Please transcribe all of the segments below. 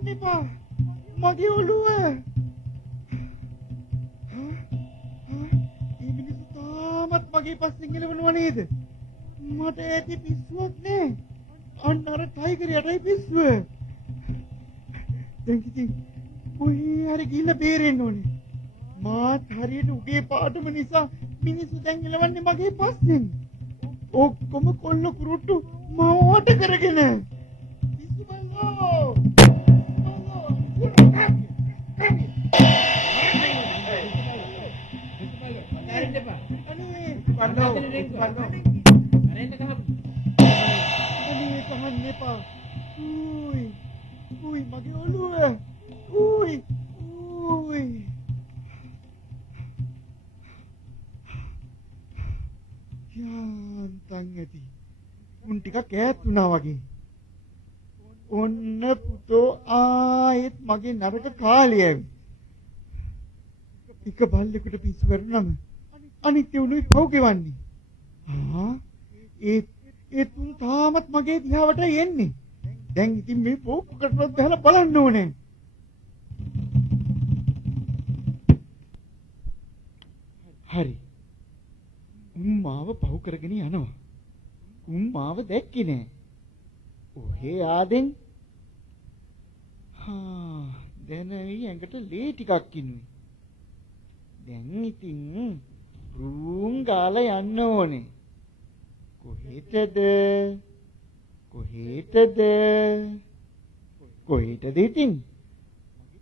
යන්න එපා. මගේ ඔළුව. මේ මිනිස්සු තාමත් මගේ පස්සෙන් එළවනවා නේද? මට ඇති පිස්සුවක් නෑ. අන්න අර ටයිගර් යටයි පිස්සුව. දැන් ඉතින් කොහේ හරි ගිහිල්ලා බේරෙන්න ඕනේ. මාත් හරියට උගේ පාටම නිසා මිනිස්සු දැන් එළවන්නේ මගේ පස්සෙන්. ඔක්කොම කොල්ල කුරුට්ටු මවට කරගෙන. පිස්සු බල්ලෝ. Uy, magi uluh. Uy. Yantang ඇති. උන් ටිකක් ඈත් වුණා වගේ. ඔන්න පුතෝ ආයෙත් මගේ නරක කාලය ඇවි. එක බල්ලෙකුට පිස්සු කරනම අනිත් උනුයි පව් ගෙවන්නේ. ඒ තුන් තාමත් මගේ දිහාවට එන්නේ. දැන් ඉතින් මේ පොක්කටවත් ගහලා බලන්න ඕනේ. හරි. මාව පහු කරගෙන යනවා. මාව දැක්කේ නෑ. ඔහේ ආදෙන්. දැන් ඇඟට ලේ ටිකක් ඉන්නේ. දැන් ඉතින් රූම් ගාලා යන්න ඕනේ. කොහෙටද ඉතින්?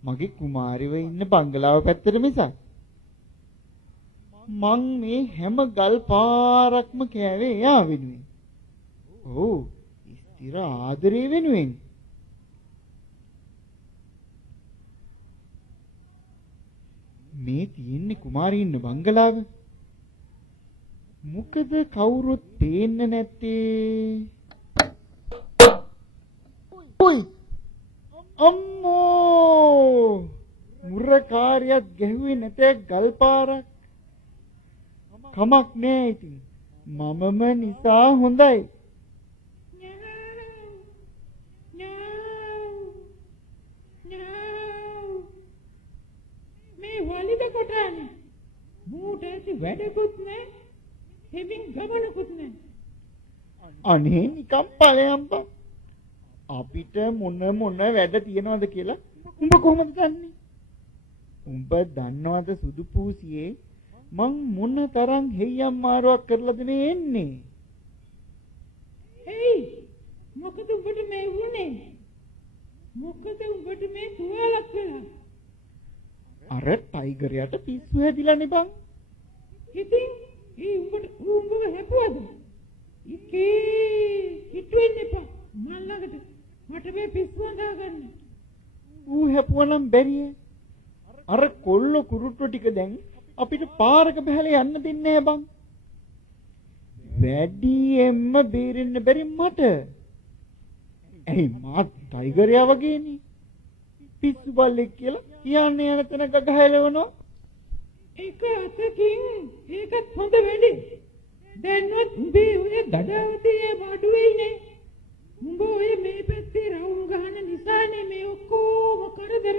මගේ කුමාරිව ඉන්න බංගලාව පැත්තට මිසක්. මං මේ හැම ගල් පාරක්ම කෑවේ එයා වෙනුවෙන්. ඔව්, ස්ථිර ආදරේ වෙනුවෙන්. මේ තියෙන්නේ කුමාරී ඉන්න බංගලාව. මොකද කවුරුත් පේන්නේ නැත්තේ? ඔයි අම්මෝ මුරකාරියක් ගැහුවේ නැතේ ගල් පාරක්. කමක් නෑ ඉතින් මමම නිසා හොඳයි. මේ වලිද කොටන්නේ මූට ඇති වැඩකුත් නෑ හෙමින් ගමනකුත් නෑ. අනේ නිකම් ඵලයන්පා. අපිට මොන වැඩ තියනවද කියලා උඹ කොහොමද දන්නේ? උඹ දන්නවද සුදු පූසියේ මං මොන තරම් හෙයියම් මාරුවක් කරලාද මේ එන්නේ? හේයි මොකද උඹට මේ වුනේ? මොකද උඹට මේ තුවාලක් කළා? අර ටයිගරයාට පිස්සු හැදිලානේ බං. ඉතින් උඹව හැපුවද? හිටුවෙන්න එපා මල් ළඟට. මට මේ පිස්සු අඳාගන්න. ඌ හැපුවනම් බැරියේ. අර කොල්ල කුරුට්ටු ටික දැන් අපිට පාරක බහලා යන්න දෙන්නේ නැහැ බං. වැඩියෙන්ම බේරෙන්න බැරි මට. ඇයි මා ටයිගරයා වගේනේ. පිස්සු බල්ලෙක් කියලා කියන්නේ යන තැන ගගහලවනවා. ඒක අතකින් ඒකත් හොඳ වැඩි. දැන්වත් උඹේ ඔය දඩාවතේ මාඩුවේ ඉන්නේ. උඹ ඔය මේ පැත්තේ රවුම් ගහන නිසානේ මේ ඔක්කොම කරදර.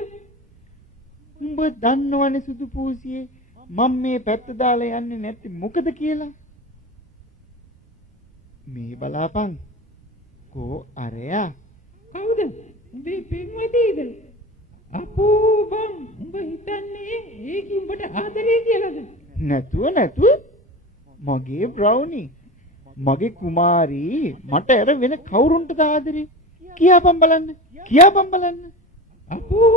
උඹ දන්නවනේ සුදු පූසියේ මම මේ පැත්ත දාලා යන්නේ නැත්තේ මොකද කියලා? මේ බලාපන්. කෝ අරයා? කවුද? උඹේ පෙම්වතියද? අපෝ බං උඹ හිතන්නේ ඒක උඹට ආදරේ කියලාද? නැතුව මගේ බ්‍රවුනි මගේ කුමාරී මට අර වෙන කවුරුන්ටද ආදරේ? කියාපන් බලන්න. අපෝ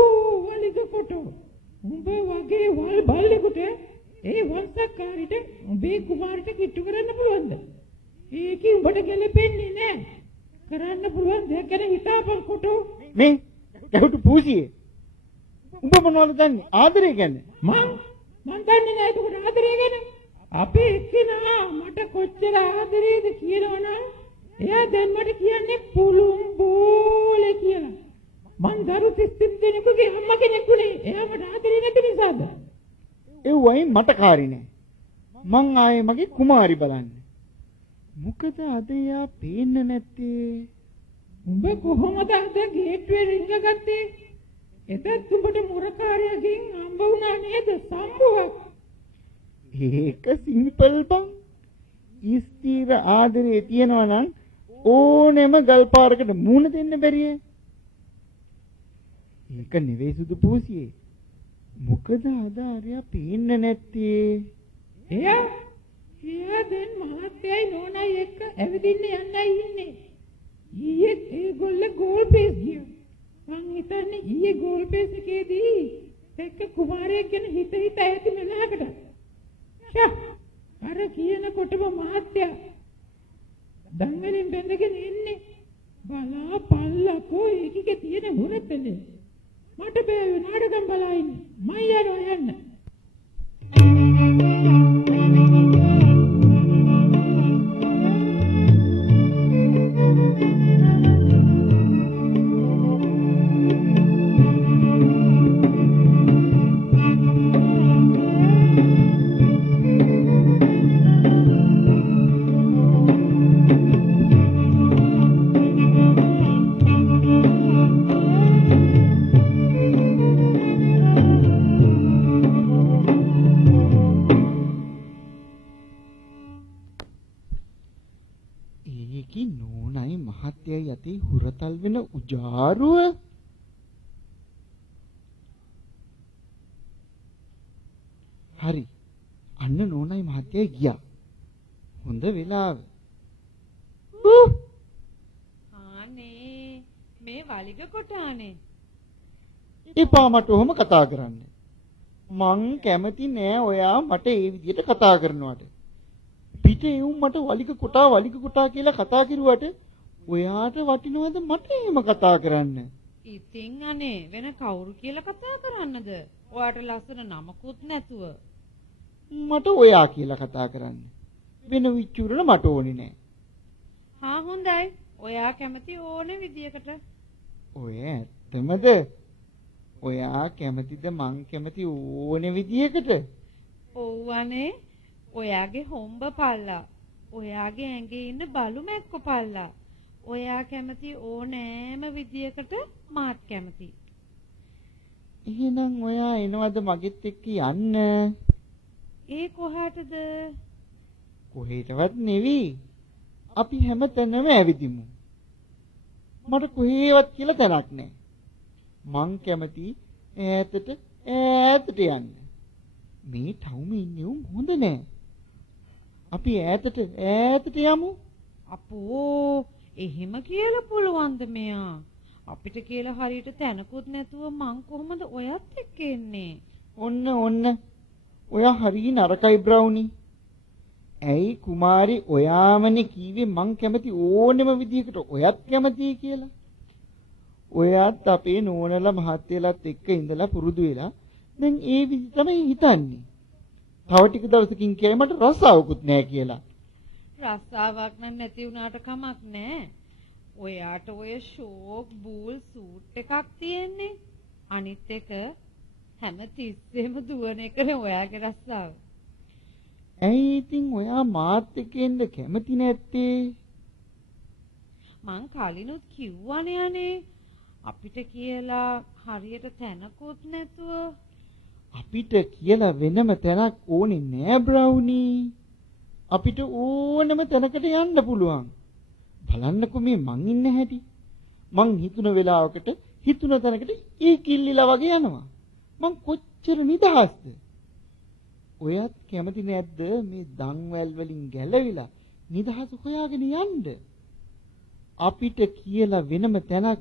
වලිග කොටෝ උඹ වගේ වල් බල්ලෙකුට ඒ වංශකාරීට උඹේ කුමාරට කිට්ටු කරන්න පුළුවන්ද? ඒක උඹට ගැලපෙන්නේ නෑ. කරන්න පුළුවන් දෙයක් ගැන හිතාපන් කොටෝ. මේ ගැහුටු පූසියේ උඹ මොනවද දන්නේ ආදරේ ගැන? මං දන්නේ නෑ ඒක ආදරේ ගැන. අපේ එක්කිනා මට කොච්චර ආදරේද කියනවනම් එයා දැන් මට කියන්නේ පුළුම් බෝලේ කියලා. මං දරු 33 දෙනෙකුගේ අම්මා කෙනෙකුනේ. එයා මට ආදරේ නැති නිසාද? ඒ වයින් මට කාරි නෑ. මං ආයේ මගේ කුමාරි බලන්න. මොකද අද එයා පේන්නේ නැත්තේ? උඹ කොහොමද අද ගේට්ටුවේ රිංග ගත්තේ? එතත් උඹට මුරකාරයකින් හම්බ වුණා නේද සම්බුවක්? ඒක සිම්පල් බං. ස්ථිර ආදරේ තියනවා නම් ඕනෙම ගල් පාරකට මූණ දෙන්න බැරිය. ඒක නෙවෙයි සුදු පූසියේ. මොකද අද ආර්යා පේන්නේ නැත්තේ? එයා දැන් මහත්තයයි නෝනයි එක්ක ඇවිදින්න යන්නයි ඉන්නේ. ඊයේ ඒගොල්ලෝ ගෝල් පේස් ගියා. මං හිතන්නේ ඊයේ ගෝල් පේස් එකේදී එක්ක කුමාරයෙක් ගැන හිත ඇති මෙලහකට. අර කියනකොටම මහත්තයා දන් වලින් බැඳගෙන ඉන්නේ. බලා පල්ලකෝ ඒකේ තියෙන මුරතනේ. මට බෑ නාටකම් බලා ඉන්න. මම යනවා යන්න. හුරතල් වෙන උජාරුව හරි අන්න නෝනයි මහත්තයයි ගියා. හොඳ වෙලාව. ආනේ මේ වලිග කොටානේ. එපා මට ඔහොම කතා කරන්න. මං කැමති නෑ ඔයා මට ඒ විදිහට කතා කරනවට. පිටේ උන් මට වලිග කොටා කියලා කතා කරුවට ඔයාට වටිනවද මට එහෙම කතා කරන්න? ඉතින් අනේ වෙන කවුරු කියලා කතා කරන්නද? ඔයාට ලස්සන නමකුත් නැතුව. මට ඔයා කියලා කතා කරන්න. වෙන විචුරන මට ඕනේ නෑ. හා හොඳයි. ඔයා කැමති ඕනේ විදියකට. ඔය ඇත්තමද? ඔයා කැමතිද මං කැමති ඕනේ විදියකට? ඔව් අනේ. ඔයාගේ හොම්බ පල්ලා. ඔයාගේ ඇඟේ ඉන්න බලු මැක්ක පල්ලා. ඔයා කැමති ඕනෑම විදියකට මාත් කැමති. එහෙනම් ඔයා එනවද මගෙත් එක්ක යන්න? ඒ කොහාටද? කොහෙටවත් නෙවි. අපි හැමතැනම ඇවිදිමු. මට කොහෙවත් කියලා තැනක් නැහැ. මං කැමති ඈතට යන්න. මේ ටවුමේ ඉන්නේ උන් හොඳ නෑ. අපි ඈතට යමු. අපෝ එහෙම කියලා පුළුවන්ද මෙයා? අපිට කියලා හරියට තැනකුත් නැතුව මං කොහොමද ඔයත් එක්ක එන්නේ? ඔන්න. ඔයා හරිය නරකයි බ්‍රවුනි. ඇයි කුමාරි ඔයාමනේ කීවේ මං කැමති ඕනෙම විදිහකට ඔයත් කැමතියි කියලා. ඔයත් අපේ නෝනලා මහත්තයලත් එක්ක ඉඳලා පුරුදු වෙලා දැන් ඒ විදිහ තමයි හිතන්නේ. තව ටික දවසකින් කියයි මට රස්සාවකුත් නැහැ කියලා. රස්සාවක් නැති වුණාට කමක් නැහැ. ඔයාට ඔය ෂෝක් බූල් සූට් එකක් තියෙන්නේ. අනිත් එක හැම තිස්සෙම දුවන එකනේ ඔයාගේ රස්සාව. ඇයි ඉතින් ඔයා මාත් එක්ක එන්න කැමති නැත්තේ? මං කලිනුත් කිව්වනේ අනේ අපිට කියලා හරියට තැනකුත් නැතුව. අපිට කියලා වෙනම තැනක් ඕනේ නෑ බ්‍රවුනි. අපිට ඕනම තැනකට යන්න පුළුවන්. බලන්නකෝ මේ මං ඉන්න හැටි. මං හිතුන වෙලාවකට හිතුන තැනකට ඒ කිල්ලිලා වගේ යනවා. මං කොච්චර නිදහස්ද? ඔයත් කැමති නැද්ද මේ දන්වැල් වලින් ගැලවිලා නිදහස හොයාගෙන යන්න? අපිට කියලා වෙනම තැනක්